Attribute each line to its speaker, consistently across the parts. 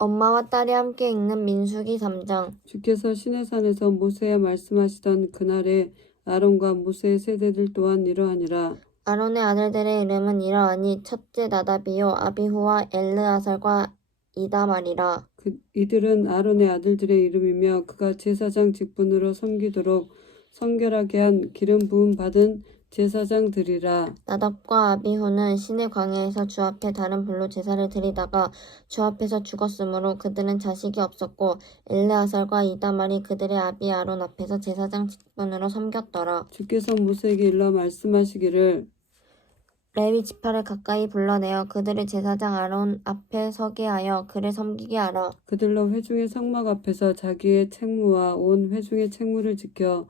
Speaker 1: 엄마와 딸이 함께 읽는 민수기 3장.
Speaker 2: 주께서 시내산에서 모세와 말씀하시던 그날에 아론과 모세의 세대들 또한 이러하니라.
Speaker 1: 아론의 아들들의 이름은 이러하니 첫째 나답이요 아비후와 엘르아살과 이다말이라.
Speaker 2: 그, 이들은 아론의 아들들의 이름이며 그가 제사장 직분으로 섬기도록 성결하게 한 기름 부음 받은 제사장들이라.
Speaker 1: 나답과 아비후는 신의 광야에서 주 앞에 다른 불로 제사를 드리다가 주 앞에서 죽었으므로 그들은 자식이 없었고 엘르아살과 이다말이 그들의 아비 아론 앞에서 제사장 직분으로 섬겼더라.
Speaker 2: 주께서 모세에게 일러 말씀하시기를
Speaker 1: 레위 지파를 가까이 불러내어 그들을 제사장 아론 앞에 서게 하여 그를 섬기게 하라.
Speaker 2: 그들로 회중의 성막 앞에서 자기의 책무와 온 회중의 책무를 지켜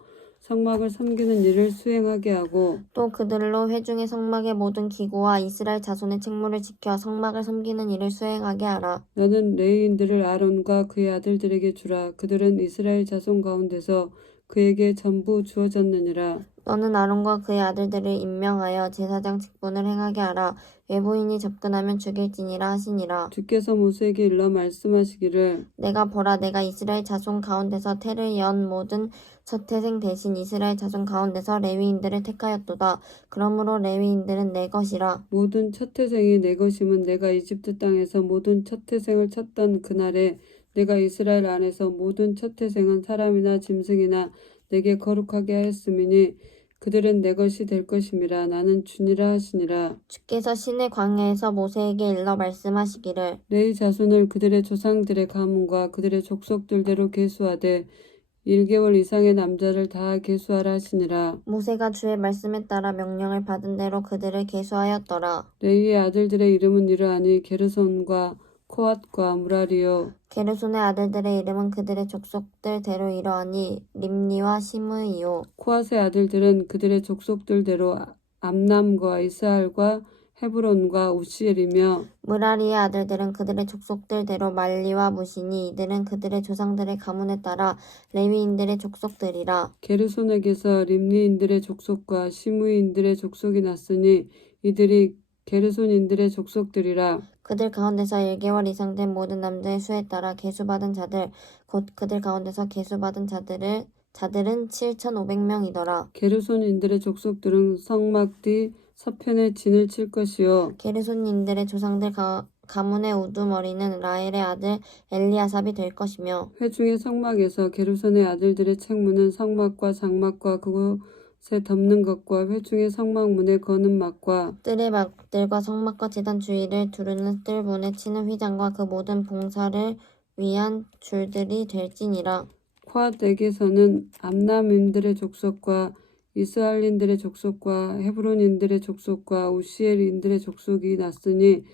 Speaker 2: 성막을 섬기는 일을 수행하게 하고
Speaker 1: 또 그들로 회중의 성막의 모든 기구와 이스라엘 자손의 책무를 지켜 성막을 섬기는 일을 수행하게 하라.
Speaker 2: 너는 레위인들을 아론과 그의 아들들에게 주라 그들은 이스라엘 자손 가운데서 그에게 전부 주어졌느니라
Speaker 1: 너는 아론과 그의 아들들을 임명하여 제사장 직분을 행하게 하라. 외부인이 접근하면 죽일지니라 하시니라.
Speaker 2: 주께서 모세에게 일러 말씀하시기를
Speaker 1: 내가 보라 내가 이스라엘 자손 가운데서 태를 연 모든 첫태생 대신 이스라엘 자손 가운데서 레위인들을 택하였도다. 그러므로 레위인들은 내 것이라.
Speaker 2: 모든 첫태생이 내 것임은 내가 이집트 땅에서 모든 첫태생을 쳤던 그날에 내가 이스라엘 안에서 모든 첫태생은 사람이나 짐승이나 내게 거룩하게 하였음이니 그들은 내 것이 될 것임이라 나는 주니라 하시니라
Speaker 1: 주께서 신의 광야에서 모세에게 일러 말씀하시기를
Speaker 2: 레위 자손을 그들의 조상들의 가문과 그들의 족속들대로 계수하되 1개월 이상의 남자를 다 계수하라 하시니라
Speaker 1: 모세가 주의 말씀에 따라 명령을 받은 대로 그들을 계수하였더라.
Speaker 2: 레위의 아들들의 이름은 이러하니 게르손과 코앗과 무라리요
Speaker 1: 게르손의 아들들의 이름은 그들의 족속들대로 이러하니 림니와 시므이요.
Speaker 2: 코앗의 아들들은 그들의 족속들대로 암남과 이스할과 헤브론과 우시엘이며
Speaker 1: 무라리의 아들들은 그들의 족속들대로 말리와 무시니 이들은 그들의 조상들의 가문에 따라 레위인들의 족속들이라.
Speaker 2: 게르손에게서 림리인들의 족속과 시므이인들의 족속이 났으니 이들이 게르손인들의 족속들이라
Speaker 1: 그들 가운데서 1개월 이상 된 모든 남자의 수에 따라 계수받은 자들 곧 그들 가운데서 계수받은 자들을 자들은 7,500명이더라.
Speaker 2: 게르손인들의 족속들은 성막 뒤 서편에 진을 칠 것이요
Speaker 1: 게르손인들의 조상들 가, 가문의 우두머리는 라헬의 아들 엘리아삽이 될 것이며
Speaker 2: 회중의 성막에서 게르손의 아들들의 책무는 성막과 장막과 그곳에 덮는 것과 회중의 성막문에 거는 막과
Speaker 1: 뜰의 막들과 성막과 제단 주위를 두르는 뜰문에 치는 휘장과 그 모든 봉사를 위한 줄들이 될지니라.
Speaker 2: 코앗에게서는 암남인들의 족속과 이스할린들의 족속과 헤브론인들의 족속과 우시엘인들의 족속이 났으니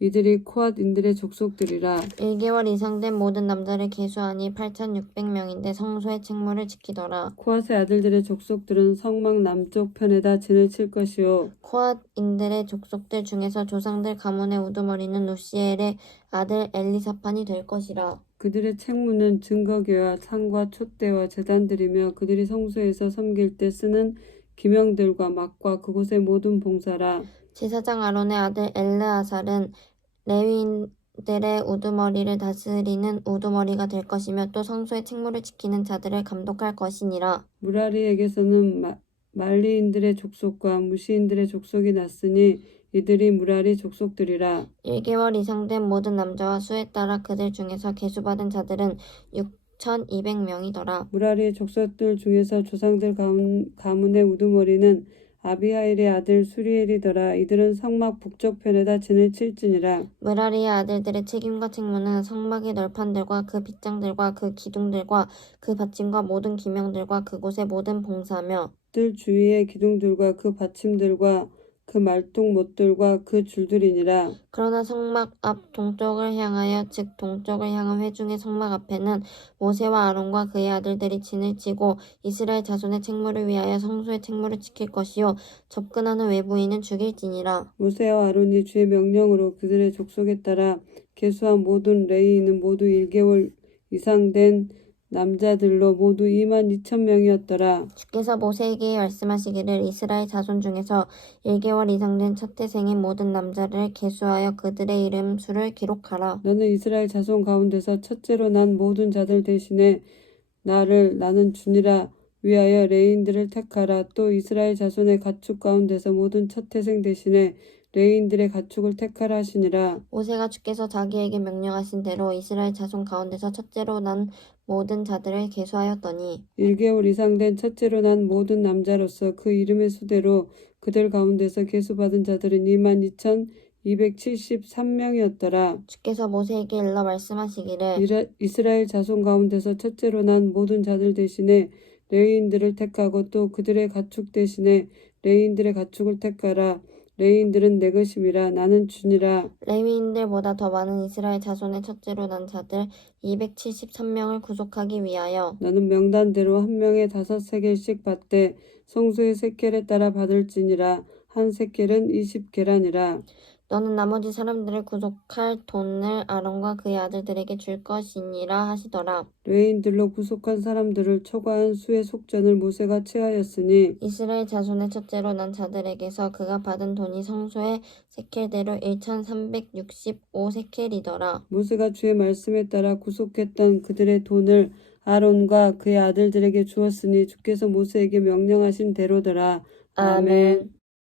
Speaker 2: 이들이 코앗인들의 족속들이라
Speaker 1: 1개월 이상 된 모든 남자를 계수하니 8,600명인데 성소의 책무를 지키더라.
Speaker 2: 코앗의 아들들의 족속들은 성막 남쪽 편에다 진을 칠 것이요
Speaker 1: 코앗인들의 족속들 중에서 조상들 가문의 우두머리는 우시엘의 아들 엘리사판이 될 것이라.
Speaker 2: 그들의 책무는 증거계와 상과 촛대와 재단들이며 그들이 성소에서 섬길 때 쓰는 기명들과 막과 그곳의 모든 봉사라
Speaker 1: 제사장 아론의 아들 엘르아살은 레위인들의 우두머리를 다스리는 우두머리가 될 것이며 또 성소의 책무를 지키는 자들을 감독할 것이니라.
Speaker 2: 무라리에게서는 마- 말리인들의 족속과 무시인들의 족속이 났으니 이들이 무라리 족속들이라.
Speaker 1: 1개월 이상 된 모든 남자와 수에 따라 그들 중에서 계수받은 자들은 6,200명이더라.
Speaker 2: 무라리의 족속들 중에서 조상들 가문, 가문의 우두머리는 아비하일의 아들 수리엘이더라. 이들은 성막 북쪽 편에다 진을 칠지니라.
Speaker 1: 무라리의 아들들의 책임과 책무는 성막의 널판들과 그 빗장들과 그 기둥들과 그 받침과 모든 기명들과 그곳의 모든 봉사며
Speaker 2: 뜰 주위의 기둥들과 그 받침들과 그 말뚝 못들과 그 줄들이니라.
Speaker 1: 그러나 성막 앞 동쪽을 향하여 즉 동쪽을 향한 회중의 성막 앞에는 모세와 아론과 그의 아들들이 진을 치고 이스라엘 자손의 책무를 위하여 성소의 책무를 지킬 것이요. 접근하는 외부인은 죽일지니라.
Speaker 2: 모세와 아론이 주의 명령으로 그들의 족속에 따라 계수한 모든 레이인은 모두 1개월 이상 된 남자들로 모두 2만 2천 명이었더라.
Speaker 1: 주께서 모세에게 말씀하시기를 이스라엘 자손 중에서 1개월 이상 된 첫 태생인 모든 남자를 계수하여 그들의 이름 수를 기록하라.
Speaker 2: 너는 이스라엘 자손 가운데서 첫째로 난 모든 자들 대신에 나를 나는 주니라 위하여 레인들을 택하라. 또 이스라엘 자손의 가축 가운데서 모든 첫 태생 대신에 레인들의 가축을 택하라 하시니라.
Speaker 1: 모세가 주께서 자기에게 명령하신 대로 이스라엘 자손 가운데서 첫째로 난 모든 자들을 계수하였더니
Speaker 2: 1개월 이상 된 첫째로 난 모든 남자로서 그 이름의 수대로 그들 가운데서 계수받은 자들은 2만 2,273명이었더라.
Speaker 1: 주께서 모세에게 일러 말씀하시기를
Speaker 2: 이라- 이스라엘 자손 가운데서 첫째로 난 모든 자들 대신에 레위인들을 택하고 또 그들의 가축 대신에 레위인들의 가축을 택하라. 레위인들은 내 것임이라 나는 주니라.
Speaker 1: 레위인들보다 더 많은 이스라엘 자손의 첫째로 난 자들 273명을 구속하기 위하여
Speaker 2: 너는 명단대로 한 명에 다섯 세겔씩 받되 성소의 세겔에 따라 받을지니라. 한 세겔은 20계란이라.
Speaker 1: 너는 나머지 사람들을 구속할 돈을 아론과 그의 아들들에게 줄 것이니라 하시더라.
Speaker 2: 레인들로 구속한 사람들을 초과한 수의 속전을 모세가 체하였으니
Speaker 1: 이스라엘 자손의 첫째로 난 자들에게서 그가 받은 돈이 성소의 세켈대로 1365 세켈이더라.
Speaker 2: 모세가 주의 말씀에 따라 구속했던 그들의 돈을 아론과 그의 아들들에게 주었으니 주께서 모세에게 명령하신 대로더라.
Speaker 1: 아멘.